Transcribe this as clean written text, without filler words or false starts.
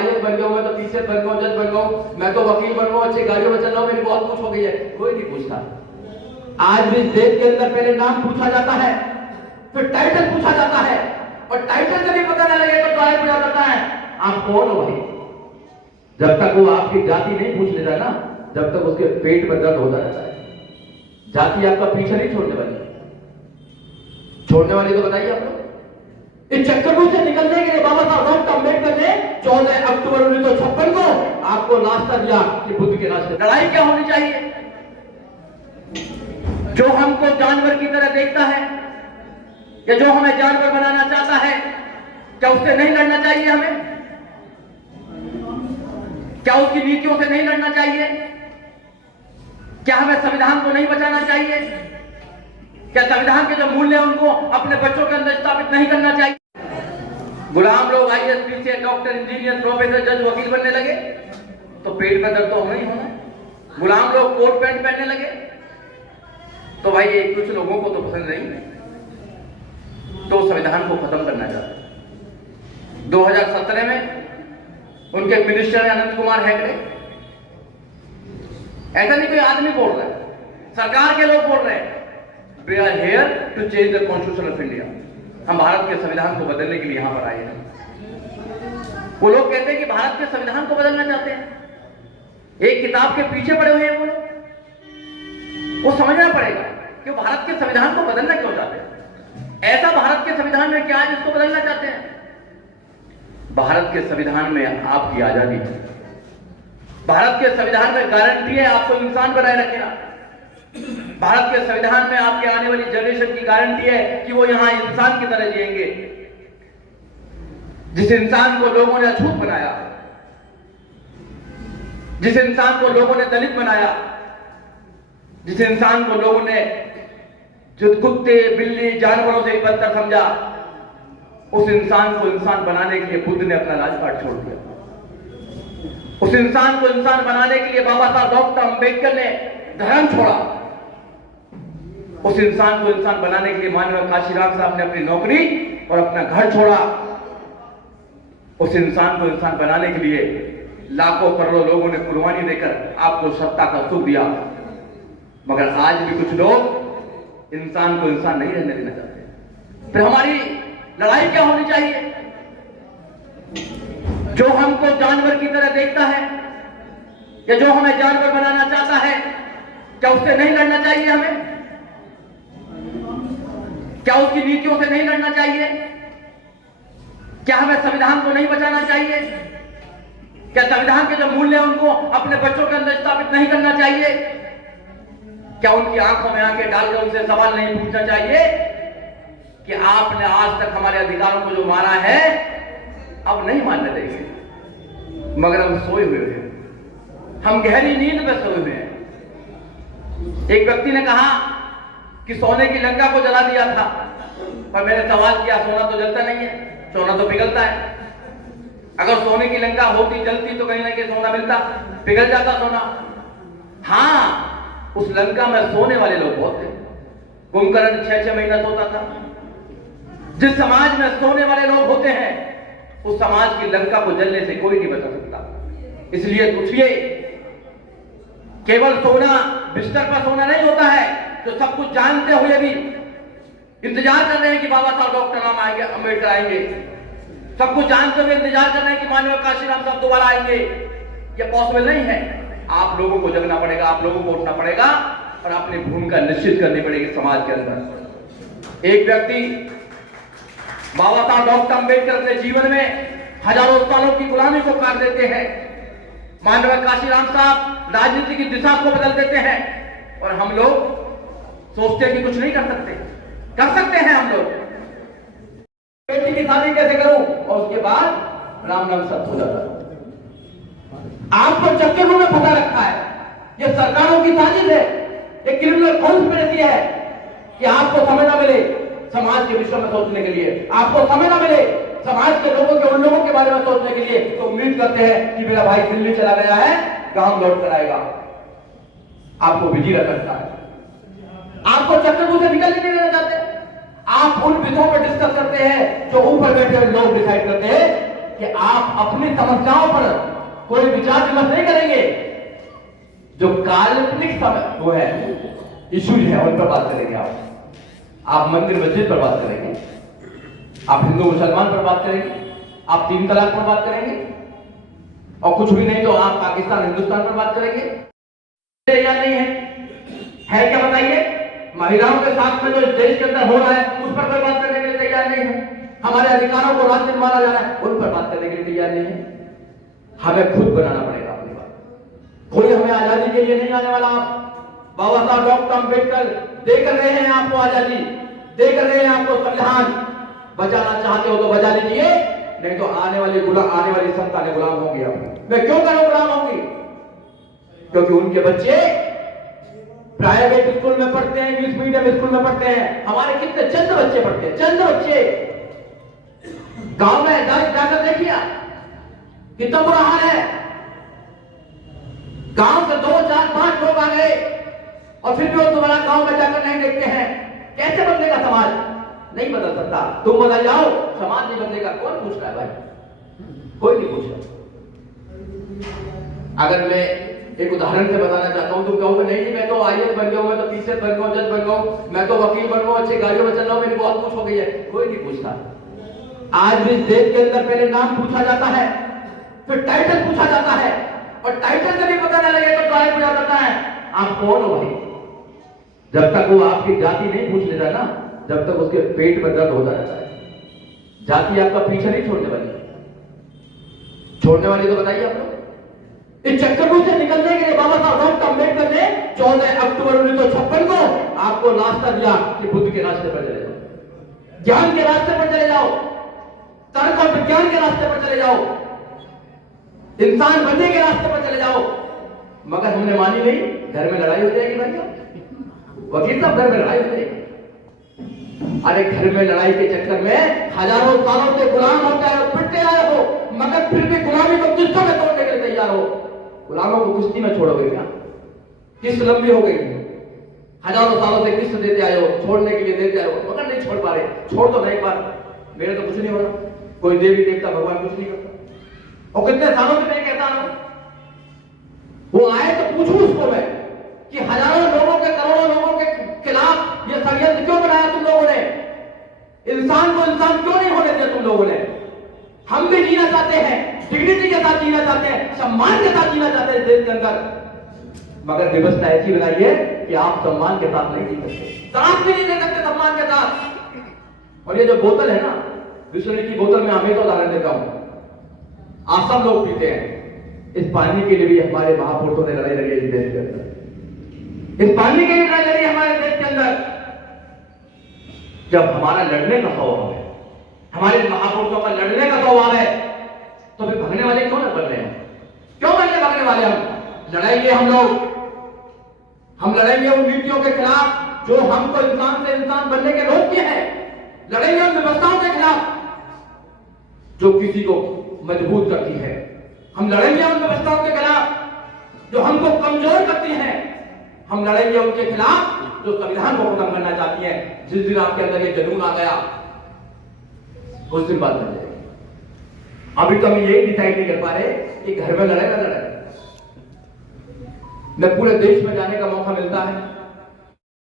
IAS बन गया हूं, मैं तो TCS बन गया हूं, जज बन गया हूं, मैं तो वकील बन गया हूं, अच्छी गाड़ियों में चल रहा हूं, मेरी बहुत कुछ हो गई है। कोई नहीं पूछता। आज भी इस देश के अंदर पहले नाम पूछा जाता है, फिर टाइटल पूछा जाता है, और टाइटल से भी पता न लगे तो ट्रायल पूछा जाता है आप कौन हो भाई। जब तक वो आपकी जाति नहीं पूछ लेता ना, जब तक उसके पेट में दर्द होता रहता है। जाति आपका पीछे नहीं छोड़ने वाली, छोड़ने वाली तो बताइए आप लोग। इस चक्रव्यूह से निकलने के लिए बाबा साहब डॉक्टर अम्बेडकर ने 14 अक्टूबर 1956 को आपको रास्ता दिया कि बुद्ध के रास्ते। लड़ाई क्या होनी चाहिए? जो हमको जानवर की तरह देखता है या जो हमें जानवर बनाना चाहता है, क्या उससे नहीं लड़ना चाहिए हमें? क्या उसकी नीतियों से नहीं लड़ना चाहिए? क्या हमें संविधान को नहीं बचाना चाहिए? क्या संविधान के जो मूल्य हैं उनको अपने बच्चों के अंदर स्थापित नहीं करना चाहिए? गुलाम लोग IAS, PCS, doctor, engineer, professor, जज, वकील बनने लगे तो पेट में दर्द तो होना ही होना। गुलाम लोग कोट पैंट पहनने लगे तो भाई ये कुछ लोगों को तो पसंद नहीं, तो संविधान को खत्म करना चाहते हैं। 2017 में उनके मिनिस्टर है अनंत कुमार हेगड़े। ऐसा नहीं कोई आदमी बोल रहा है, सरकार के लोग बोल रहे हैं, we are here to change the constitution of India. हम भारत के संविधान को बदलने के लिए यहां पर आए हैं। वो लोग कहते हैं कि भारत के संविधान को बदलना चाहते हैं। एक किताब के पीछे पड़े हुए हैं वो लोग। वो समझना पड़ेगा कि भारत के संविधान को बदलना क्यों चाहते हैं। ऐसा भारत के संविधान में क्या है जिसको बदलना चाहते हैं? भारत के संविधान में आपकी आजादी है। भारत के संविधान में गारंटी है आपको इंसान बनाए रखेगा। भारत के संविधान में आपके आने वाली जनरेशन की गारंटी है कि वो यहां इंसान की तरह जिएंगे। जिस इंसान को लोगों ने अछूत बनाया, जिस इंसान को लोगों ने दलित बनाया, जिस इंसान को लोगों ने जो कुत्ते, बिल्ली, जानवरों से बदतर समझा, उस इंसान को इंसान बनाने के लिए बुद्ध ने अपना राजपाट छोड़ दिया। उस इंसान को इंसान बनाने के लिए बाबा साहब डॉक्टर अम्बेडकर ने धर्म छोड़ा। उस इंसान को इंसान बनाने के लिए माननीय काशीराम साहब ने अपनी नौकरी और अपना घर छोड़ा। उस इंसान को इंसान बनाने के लिए लाखों करोड़ों लोगों ने कुर्बानी देकर आपको सत्ता का सुख दिया। मगर आज भी कुछ लोग इंसान को इंसान नहीं रहने देना चाहते। फिर हमारी लड़ाई क्या होनी चाहिए? जो हमको जानवर की तरह देखता है या जो हमें जानवर बनाना चाहता है, क्या उससे नहीं लड़ना चाहिए हमें? क्या उसकी नीतियों से नहीं लड़ना चाहिए? क्या हमें संविधान को नहीं बचाना चाहिए? क्या संविधान के जो मूल्य हैं उनको अपने बच्चों के अंदर स्थापित नहीं करना चाहिए? क्या उनकी आंखों में आंखें डालकर उनसे सवाल नहीं पूछना चाहिए कि आपने आज तक हमारे अधिकारों को जो माना है अब नहीं मानने देंगे? मगर हम सोए हुए हैं, हम गहरी नींद में सोए हुए हैं। एक व्यक्ति ने कहा कि सोने की लंका को जला दिया था, पर मैंने सवाल किया सोना तो जलता नहीं है, सोना तो पिघलता है। अगर सोने की लंका होती, जलती तो कहीं ना कहीं सोना मिलता, पिघल जाता सोना। हाँ, उस लंका में सोने वाले लोग बहुत थे। कुंभकर्ण 6-6 महीना सोता था। जिस समाज में सोने वाले लोग होते हैं उस समाज की लंका को जलने से कोई नहीं बचा सकता। इसलिए उठिए। केवल सोना बिस्तर पर सोना नहीं होता है। तो सब कुछ जानते हुए भी इंतजार कर रहे हैं कि बाबा साहब डॉक्टर राम आएंगे, अम्बेडकर आएंगे। सब कुछ जानते हुए इंतजार कर रहे हैं कि माननीय काशीराम साहब दोबारा आएंगे। यह पॉसिबल नहीं है। आप लोगों को जगना पड़ेगा, आप लोगों को उठना पड़ेगा और अपनी भूमिका निश्चित करनी पड़ेगी समाज के अंदर। एक व्यक्ति बाबा साहब डॉक्टर अम्बेडकर अपने जीवन में हजारों सालों की गुलामी को काट देते हैं। माननीय काशीराम साहब राजनीति की दिशा को बदल देते हैं और हम लोग सोचते हैं कि कुछ नहीं कर सकते। कर सकते हैं हम लोग। बेटी की शादी कैसे करूं और उसके बाद राम नाम सब हो जाता है। आपको चक्करों में फंसा रखा है। ये सरकारों की साजिश है, ये क्रिमिनल कॉन्स्पिरेसी है कि आपको समय ना मिले समाज के विषय में सोचने के लिए, आपको समय ना मिले समाज के लोगों के उन लोगों के बारे में सोचने के लिए। तो उम्मीद करते हैं कि मेरा भाई दिल्ली चला गया है, गांव लौट कर आएगा। आपको बिजी रखता है, आपको चक्रव्यूह से निकलने नहीं देना चाहते। आप उन विषयों पर डिस्कस करते हैं जो ऊपर बैठे हुए लोग डिसाइड करते हैं कि आप अपनी समस्याओं पर कोई विचार विमर्श नहीं करेंगे, जो काल्पनिक समय वो है इश्यूज है उन पर बात करेंगे। आप मंदिर मस्जिद पर बात करेंगे, आप हिंदू मुसलमान पर बात करेंगे, आप 3 तलाक पर बात करेंगे, और कुछ भी नहीं तो आप पाकिस्तान हिंदुस्तान पर बात करेंगे। या नहीं है क्या बताइए? महिलाओं के साथ में जो देश के अंदर हो रहा है उस पर कोई बात करने के लिए तैयार नहीं है। हमारे अधिकारों को रात दिन मारा जा रहा है, उन पर बात करने के लिए तैयार नहीं है। हमें खुद बनाना पड़ेगा अपनी बात। कोई हमें आजादी के लिए नहीं आने वाला। आप बाबा साहब डॉक्टर अम्बेडकर दे कर रहे हैं आपको आजादी, दे कर रहे हैं आपको संविधान। बचाना चाहते हो तो बचा लीजिए, नहीं तो आने वाली सत्ता ने गुलाम होंगे। मैं क्यों करूं गुलाम होंगी? क्योंकि उनके बच्चे प्राइवेट स्कूल में पढ़ते हैं, इंग्लिश मीडियम स्कूल में पढ़ते हैं। हमारे कितने चंद बच्चे पढ़ते हैं, चंद बच्चे। गांव में जाकर देखिए कितना बुरा हाल है। गांव से 2, 4, 5 लोग आ गए और फिर भी वो दोबारा गांव में जाकर नहीं देखते हैं। कैसे बदलेगा समाज? नहीं बदल सकता। तुम बदल जाओ, समाज नहीं बदलेगा। कौन पूछ रहा है भाई? कोई नहीं पूछ रहा। अगर मैं एक उदाहरण से बताना चाहता हूं, तुम कहोगे नहीं जी मैं तो IAS बन गया हूं, मैं तो PCS बन गया हूं, जज बन गया हूं, मैं तो वकील बन गया हूं, अच्छी गाड़ियों में चल रहा हूं, मेरी बहुत कुछ हो गई है। कोई नहीं पूछता। आज भी इस देश के अंदर पहले नाम पूछा जाता है, फिर टाइटल पूछा जाता है, और टाइटल से भी पता न लगे तो ट्रायल पूछा जाता है आप कौन हो भाई। जब तक वो आपकी जाति नहीं पूछ लेता ना, जब तक उसके पेट में दर्द होता रहता है। जाति आपका पीछे नहीं छोड़ने वाली, छोड़ने वाली तो बताइए आप लोग। इस चक्कर से निकलने के लिए बाबा साहब डॉक्टर अम्बेडकर ने 14 अक्टूबर 1956 को आपको रास्ता दिया कि बुद्ध के रास्ते पर चले जाओ, ज्ञान के रास्ते पर चले जाओ, तर्क और विज्ञान के रास्ते पर चले जाओ, इंसान बनने के रास्ते पर चले जाओ। मगर हमने मानी नहीं। घर में लड़ाई हो जाएगी भाइयों, वकील साहब घर में लड़ाई हो जाएगी। अरे घर में लड़ाई के चक्कर में हजारों सालों से गुलाम होते आए, पिटते आए हो, मगर फिर भी गुलामी को किस्तों में तोड़ने के लिए तैयार हो। गुलामों को कुश्ती में छोड़ोगे क्या? किस्त लंबी हो गई, हजारों सालों से किस्त देते आए हो, छोड़ने के लिए देते आए हो, मगर नहीं छोड़ पा रहे। छोड़ दो ना एक बार, मेरे तो कुछ नहीं हो रहा। कोई देवी देवता भगवान कुछ नहीं करता। और कितने सालों से मैं कहता हूं, वो आए तो पूछूं उसको मैं कि हजारों लोगों के, करोड़ों लोगों के खिलाफ ये षड्यंत्र क्यों बनाया तुम लोगों ने? इंसान को इंसान क्यों नहीं होने दिया तुम लोगों ने? हम भी जीना चाहते हैं, डिग्निटी के साथ जीना चाहते हैं, सम्मान के साथ जीना चाहते हैं देश के अंदर, मगर व्यवस्था ऐसी बनाई है कि आप सम्मान के साथ नहीं जी सकते, सांस भी नहीं ले सकते सम्मान के साथ। और ये जो बोतल है ना, बिस्लरी की बोतल में हमेशा उदाहरण देता हूं, आप सब लोग पीते हैं। इस पानी के लिए भी हमारे महापुरुषों ने लड़ाई लड़ी है इस देश के अंदर। इस पानी के लिए लड़ाई लड़ी हमारे देश के अंदर। जब हमारा लड़ने का स्वभाव है, हमारे महापुरुषों का लड़ने का स्वभाव है, तो फिर भागने वाले क्यों न बन रहे हैं? क्यों बनने भागने वाले? हम लड़ाएंगे, हम लड़ेंगे उन नीतियों के खिलाफ जो हमको इंसान से इंसान बनने के रोकते हैं। लड़ेंगे उन व्यवस्थाओं के खिलाफ जो किसी को मजबूत करती है। हम लड़ेंगे उन व्यवस्थाओं के खिलाफ जो हमको कमजोर करती हैं। हम लड़ेंगे उनके खिलाफ जो संविधान को खत्म करना चाहती हैं। जिस दिन आपके अंदर ये जुनून आ गया, उस दिन बात बन जाएगी। अभी तो हम ये डिसाइड नहीं कर पा रहे कि घर में लड़े ना लड़े। मैं पूरे देश में जाने का मौका मिलता है,